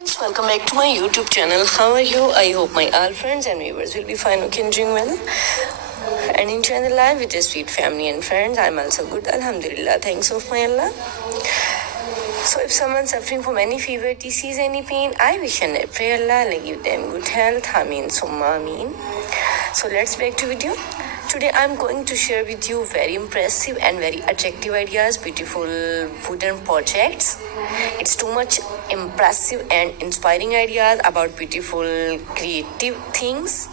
Welcome back to my YouTube channel. How are you? I hope my all friends and viewers will be fine, okay, and doing well and enjoying the life with your sweet family and friends. I'm also good, Alhamdulillah. Thanks of my Allah. So if someone's suffering from any fever, disease, any pain, I wish and I pray Allah will give them good health. Ameen summa ameen. So let's back to video. Today I'm going to share with you very impressive and very attractive ideas, beautiful wooden projects. It's too much impressive and inspiring ideas about beautiful creative things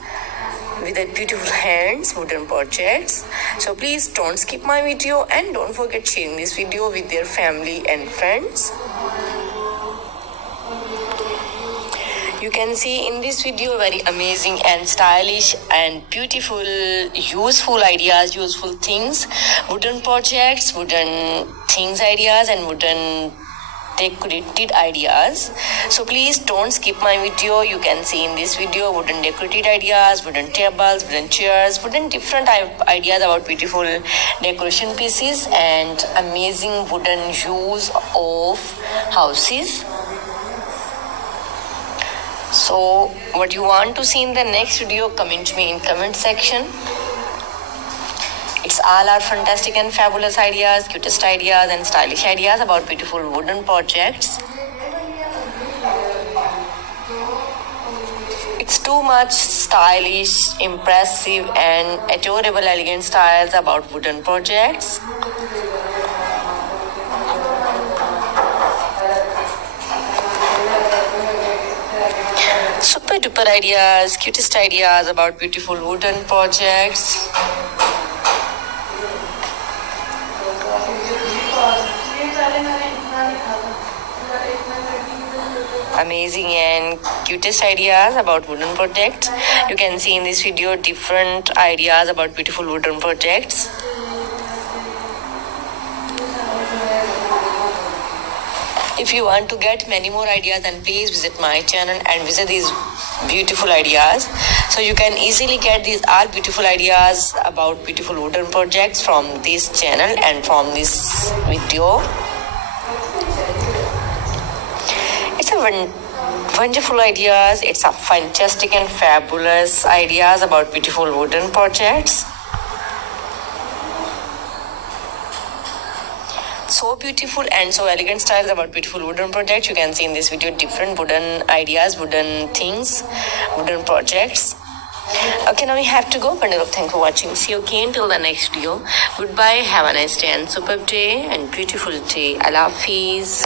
with a beautiful hands, wooden projects. So please don't skip my video and don't forget sharing this video with your family and friends. You can see in this video very amazing and stylish and beautiful, useful ideas, useful things, wooden projects, wooden things ideas and wooden decorated ideas. So please don't skip my video. You can see in this video wooden decorated ideas, wooden tables, wooden chairs, wooden different ideas about beautiful decoration pieces and amazing wooden use of houses. So what you want to see in the next video, comment me in comment section. It's all our fantastic and fabulous ideas, cutest ideas and stylish ideas about beautiful wooden projects. It's too much stylish, impressive and adorable elegant styles about wooden projects. Super duper ideas, cutest ideas about beautiful wooden projects. Amazing and cutest ideas about wooden projects. You can see in this video different ideas about beautiful wooden projects. If you want to get many more ideas, then please visit my channel and visit these beautiful ideas. So you can easily get these all beautiful ideas about beautiful wooden projects from this channel and from this video. It's a wonderful ideas. It's a fantastic and fabulous ideas about beautiful wooden projects. So beautiful and so elegant styles about beautiful wooden projects. You can see in this video different wooden ideas, wooden things, wooden projects. Okay, now we have to go. Bundle of thanks for watching. See you again till the next video. Goodbye. Have a nice day and superb day and beautiful day. Allah Hafiz.